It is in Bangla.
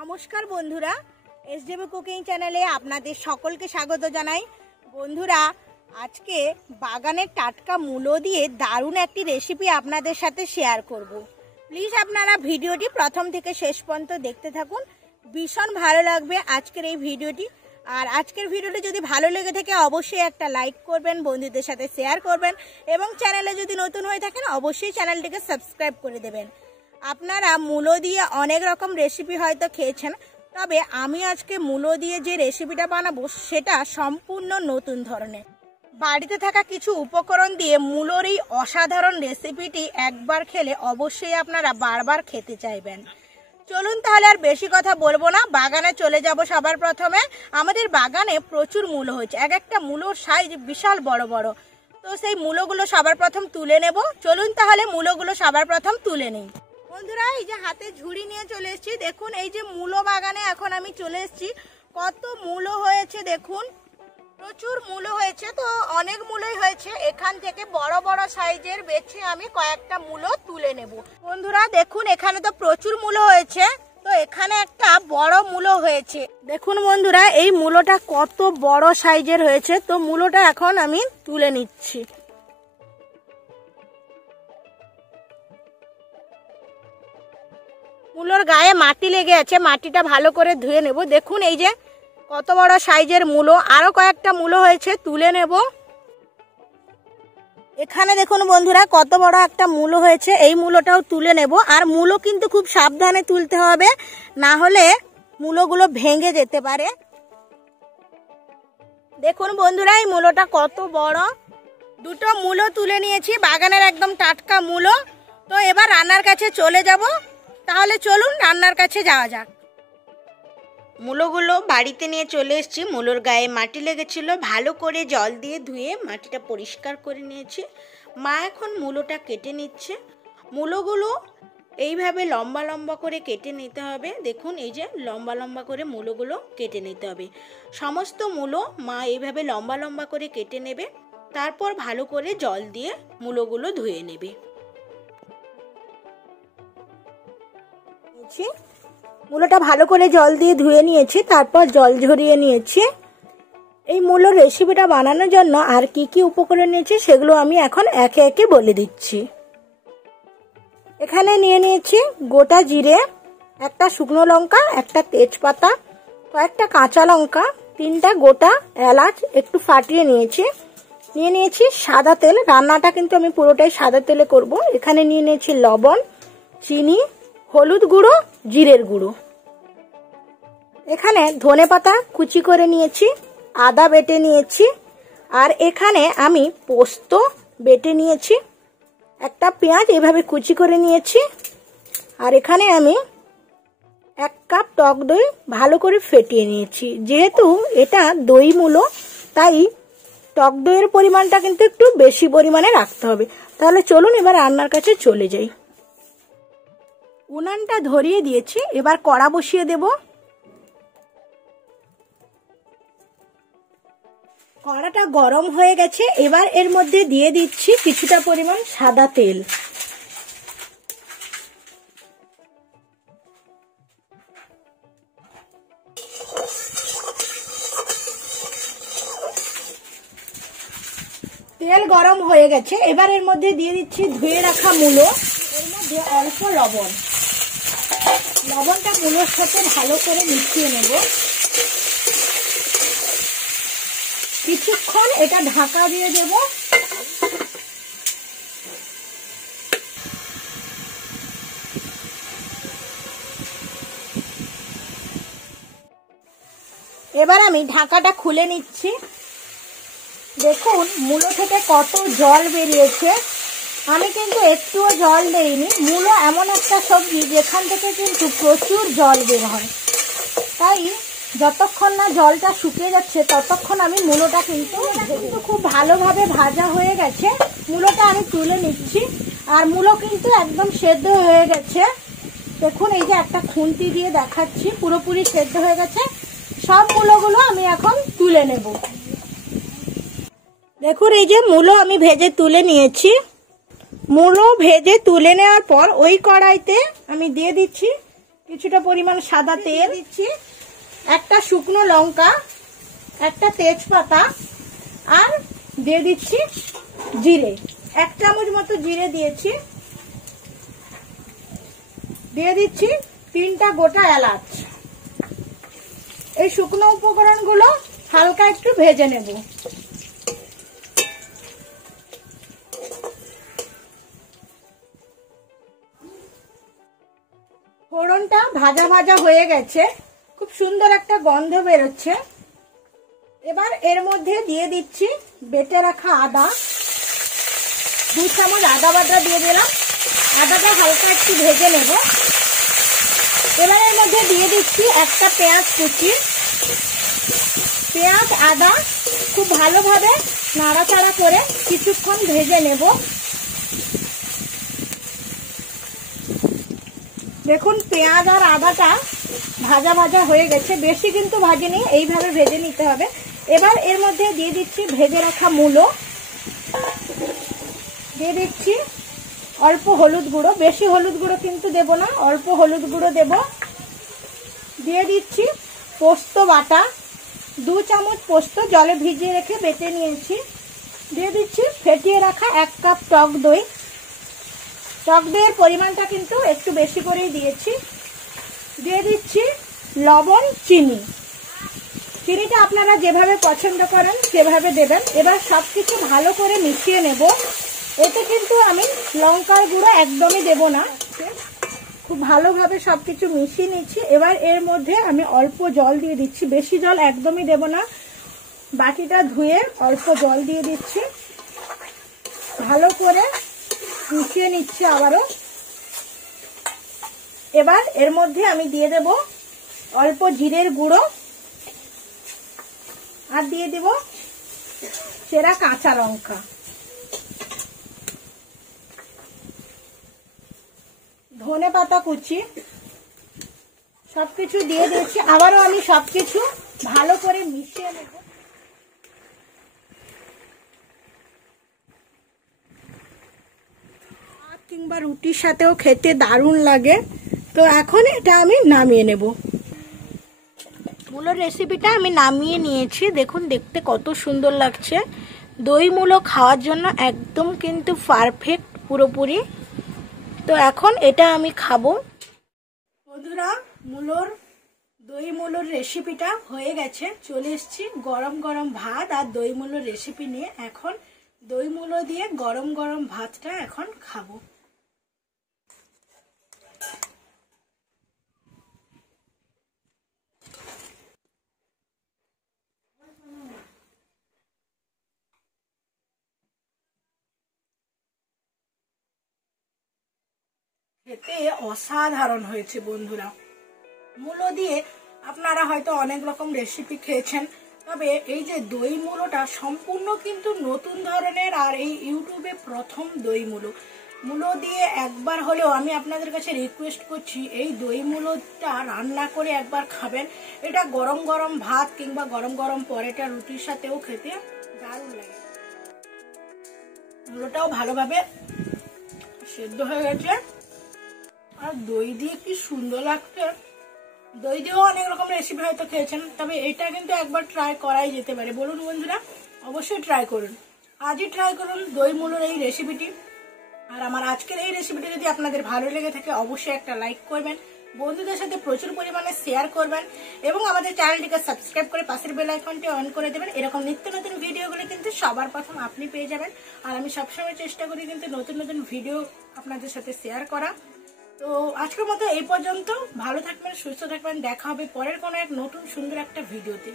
নমস্কার বন্ধুরা, এসডিবি কুকিং চ্যানেলে আপনাদের সকলকে স্বাগত জানাই। বন্ধুরা, আজকে বাগানের টাটকা মূলো দিয়ে দারুণ একটি রেসিপি আপনাদের সাথে শেয়ার করব। প্লিজ আপনারা ভিডিওটি প্রথম থেকে শেষ পর্যন্ত দেখতে থাকুন, ভীষণ ভালো লাগবে আজকের এই ভিডিওটি। আর আজকের ভিডিওটি যদি ভালো লেগে থাকে অবশ্যই একটা লাইক করবেন, বন্ধুদের সাথে শেয়ার করবেন এবং চ্যানেলে যদি নতুন হয়ে থাকেন অবশ্যই চ্যানেলটিকে সাবস্ক্রাইব করে দেবেন। আপনারা মূলো দিয়ে অনেক রকম রেসিপি হয়তো খেয়েছেন, তবে আমি আজকে মূলো দিয়ে যে রেসিপিটা বানাবো সেটা সম্পূর্ণ নতুন ধরনের। বাড়িতে থাকা কিছু উপকরণ দিয়ে মূলোর এই অসাধারণ রেসিপিটি একবার খেলে অবশ্যই আপনারা বারবার খেতে চাইবেন। চলুন তাহলে আর বেশি কথা বলবো না, বাগানে চলে যাব। সবার প্রথমে আমাদের বাগানে প্রচুর মূলো হয়েছে, এক একটা মূলোর সাইজ বিশাল বড় বড়। তো সেই মূলোগুলো সবার প্রথম তুলে নেব। চলুন তাহলে মূলোগুলো সবার প্রথম তুলে নিই। বন্ধুরা, এই যে হাতে ঝুড়ি নিয়ে চলে এসেছি, দেখুন এই যে মূলো বাগানে এখন আমি চলে এসেছি। কত মূলো হয়েছে দেখুন, প্রচুর মূলো হয়েছে। তো অনেক মূলোই হয়েছে, এখান থেকে বড় বড় সাইজের বেছে আমি কয়েকটা মূলো তুলে নেব। বন্ধুরা দেখুন, এখানে তো প্রচুর মূলো হয়েছে, তো এখানে একটা বড় মূলো হয়েছে। দেখুন বন্ধুরা, এই মূলোটা কত বড় সাইজের হয়েছে। তো মূলোটা এখন আমি তুলে নিচ্ছি। মূলোর গায়ে মাটি লেগে আছে, মাটিটা ভালো করে ধুয়ে নেব। দেখুন এই যে কত বড় সাইজের মূলো, আরো কয়েকটা মূলো হয়েছে, তুলে নেব। এখানে দেখুন বন্ধুরা কত বড় একটা মূলো হয়েছে, এই মূলোটাও তুলে নেব। আর মূলো কিন্তু খুব সাবধানে তুলতে হবে, না হলে মূলোগুলো ভেঙে যেতে পারে। দেখুন বন্ধুরা, এই মূলোটা কত বড়। দুটো মূলো তুলে নিয়েছি, বাগানের একদম টাটকা মূলো। তো এবার রান্নার কাছে চলে যাব। তাহলে চলুন রান্নার কাছে যাওয়া যাক। মূলোগুলো বাড়িতে নিয়ে চলে এসেছি। মূলোর গায়ে মাটি লেগেছিল, ভালো করে জল দিয়ে ধুয়ে মাটিটা পরিষ্কার করে নিয়েছি। মা এখন মূলোটা কেটে নিচ্ছে। মূলোগুলো এইভাবে লম্বা লম্বা করে কেটে নিতে হবে। দেখুন এই যে লম্বা লম্বা করে মূলোগুলো কেটে নিতে হবে। সমস্ত মূলো মা এইভাবে লম্বা লম্বা করে কেটে নেবে, তারপর ভালো করে জল দিয়ে মূলোগুলো ধুয়ে নেবে। মূলোটা ভালো করে জল দিয়ে ধুয়ে নিয়েছি, তারপর জল ঝরিয়ে নিয়েছি। এই মূলোর রেসিপিটা বানানোর জন্য আর কি কি উপকরণ নিয়েছি সেগুলো আমি এখন একে একে বলে দিচ্ছি। এখানে নিয়ে নিয়েছি গোটা জিরে, একটা শুকনো লঙ্কা, একটা তেজপাতা, কয়েকটা কাঁচা লঙ্কা, 3টা গোটা এলাচ একটু ফাটিয়ে নিয়েছি। নিয়ে নিয়েছি সাদা তেল, রান্নাটা কিন্তু আমি পুরোটাই সাদা তেলে করব। এখানে নিয়ে নিয়েছি লবণ, চিনি, হলুদ গুঁড়ো, জিরের গুঁড়ো। এখানে ধনেপাতা কুচি করে নিয়েছি, আদা বেটে নিয়েছি, আর এখানে আমি পোস্ত বেটে নিয়েছি। একটা পেঁয়াজ এভাবে কুচি করে নিয়েছি। আর এখানে আমি 1 কাপ টক দই ভালো করে ফেটিয়ে নিয়েছি। যেহেতু এটা দই মূলো, তাই টক দইয়ের পরিমাণটা কিন্তু একটু বেশি পরিমাণে রাখতে হবে। তাহলে চলুন এবার রান্নার কাছে চলে যাই। উনানটা ধরিয়ে দিয়েছি, এবার কড়া বসিয়ে দেব। কড়াটা গরম হয়ে গেছে, এবার এর মধ্যে দিয়ে দিচ্ছি কিছুটা পরিমাণ সাদা তেল। তেল গরম হয়ে গেছে, এবার এর মধ্যে দিয়ে দিচ্ছি ধুয়ে রাখা মূলো। এর মধ্যে অল্প লবণ, লবণটা মূলোর সাথে ভালো করে মিশিয়ে নেব। কিছুক্ষণ এটা ঢাকা দিয়ে দেব। এবার আমি ঢাকাটা খুলে নিচ্ছি। দেখুন মূলো থেকে কত জল বেরিয়েছে। আমি কিন্তু একটুও জল দেইনি। মূলো এমন একটা সবজি যেখান থেকে কিন্তু প্রচুর জল বের হয়, তাই যতক্ষণ না জলটা শুকিয়ে যাচ্ছে ততক্ষণ আমি মূলোটা কিন্তু খুব ভালোভাবে ভাজা হয়ে গেছে। মূলোটা আমি তুলে নিচ্ছি। আর মূলো কিন্তু একদম সেদ্ধ হয়ে গেছে। দেখুন এই যে একটা খুন্তি দিয়ে দেখাচ্ছি, পুরোপুরি সেদ্ধ হয়ে গেছে। সব মূলোগুলো আমি এখন তুলে নেব। দেখুন এই যে মূলো আমি ভেজে তুলে নিয়েছি। মূলো ভেজে তুলে নেওয়ার পর ওই কড়াইতে আমি দিয়ে দিচ্ছি কিছুটা পরিমাণ সাদা তেল দিচ্ছি, একটা শুকনো লঙ্কা, একটা তেজপাতা, আর দিয়ে দিচ্ছি জিরে, 1 চামচ মতো জিরে দিয়েছি। দিয়ে দিচ্ছি 3টা গোটা এলাচ। এই শুকনো উপকরণগুলো হালকা একটু ভেজে নেব। ফোড়নটা ভাজা ভাজা হয়ে গেছে, খুব সুন্দর একটা গন্ধ বেরোচ্ছে। এবার এর মধ্যে দিয়ে দিচ্ছি বেটে রাখা আদা, 2 চামচ আদা বাটা দিয়ে দিলাম। আদাটা হালকা একটু ভেজে নেব। এবার এর মধ্যে দিয়ে দিচ্ছি একটা পেঁয়াজ কুচি। পেঁয়াজ আদা খুব ভালোভাবে নাড়াচাড়া করে কিছুক্ষণ ভেজে নেব। দেখুন পেঁয়াজ আর আদাটা ভাজা ভাজা হয়ে গেছে, বেশি কিন্তু ভাজিনি, এইভাবে ভেজে নিতে হবে। এবার এর মধ্যে দিয়ে দিচ্ছি ভেজে রাখা মূলো, দিয়ে দিচ্ছি অল্প হলুদ গুঁড়ো, বেশি হলুদ গুঁড়ো কিন্তু দেব না, অল্প হলুদ গুঁড়ো দেব। দিয়ে দিচ্ছি পোস্ত বাটা, 2 চামচ পোস্ত জলে ভিজিয়ে রেখে বেটে নিয়েছি। দিয়ে দিচ্ছি ফেটিয়ে রাখা 1 কাপ টক দই। টক দইয়ের পরিমাণটা কিন্তু একটু বেশি করেই দিয়েছি। দিয়ে দিচ্ছি লবণ, চিনি। চিনিটা আপনারা যেভাবে পছন্দ করেন সেভাবে দেবেন। এবার সবকিছু ভালো করে মিশিয়ে নেব। এতে কিন্তু আমি লঙ্কার গুঁড়ো একদমই দেব না। খুব ভালোভাবে সবকিছু মিশিয়ে নিচ্ছি। এবার এর মধ্যে আমি অল্প জল দিয়ে দিচ্ছি, বেশি জল একদমই দেব না। বাটিটা ধুয়ে অল্প জল দিয়ে দিচ্ছি, ভালো করে মিশিয়ে নিচ্ছি আবারও। এবার এর মধ্যে আমি দিয়ে দেব অল্প জিরের গুঁড়ো, আর দিয়ে দেব চেরা কাঁচা লঙ্কা, ধনে পাতা কুচি, সবকিছু দিয়ে দিয়েছি। আবারও আমি সবকিছু ভালো করে মিশিয়ে নেব। কিংবা রুটির সাথেও খেতে দারুণ লাগে। তো এখন এটা আমি নামিয়ে নেব। মূলোর রেসিপিটা আমি নামিয়ে নিয়েছি। দেখুন দেখতে কত সুন্দর লাগছে। দই মূলো খাওয়ার জন্য একদম কিন্তু পারফেক্ট পুরোপুরি। তো এখন এটা আমি খাবো। বন্ধুরা, দই মূলোর রেসিপিটা হয়ে গেছে। চলে এসেছি গরম গরম ভাত আর দই মূলোর রেসিপি নিয়ে। এখন দই মূলো দিয়ে গরম গরম ভাতটা এখন খাবো। খেতে অসাধারণ হয়েছে বন্ধুরা। মূলো দিয়ে আপনারা হয়তো অনেক রকম রেসিপি খেয়েছেন, তবে এই যে দই মূলোটা সম্পূর্ণ কিন্তু নতুন ধরনের। আর এই ইউটিউবে প্রথম দই মূলো দিয়ে একবার হলেও আমি আপনাদের কাছে রিকোয়েস্ট করছি, এই দই মূলোটা রান্না করে একবার খাবেন। এটা গরম গরম ভাত কিংবা গরম গরম পরোটা রুটির সাথেও খেতে দারুণ লাগে। মূলোটাও ভালোভাবে সেদ্ধ হয়ে গেছে, আর দই দিয়ে কি সুন্দর লাগছে। দই দিয়েও অনেক রকম রেসিপি হয়তো খেয়েছেন, তবে এটা কিন্তু একবার ট্রাই করাই যেতে পারে। বলুন বন্ধুরা, অবশ্যই ট্রাই করুন। আজই ট্রাই করুন দই মূলোর এই রেসিপিটি। আর আমার আজকের এই রেসিপিটি যদি আপনাদের ভালো লেগে থাকে অবশ্যই একটা লাইক করবেন, বন্ধুদের সাথে প্রচুর পরিমাণে শেয়ার করবেন, এবং আমাদের চ্যানেলটিকে সাবস্ক্রাইব করে পাশের বেল আইকনটি অন করে দেবেন। এরকম নিত্য নতুন ভিডিওগুলো কিন্তু সবার প্রথম আপনি পেয়ে যাবেন। আর আমি সবসময় চেষ্টা করি কিন্তু নতুন নতুন ভিডিও আপনাদের সাথে শেয়ার করা। তো আজকের মতো এই পর্যন্ত। ভালো থাকবেন, সুস্থ থাকবেন। দেখা হবে পরের কোনো এক নতুন সুন্দর একটা ভিডিওতে।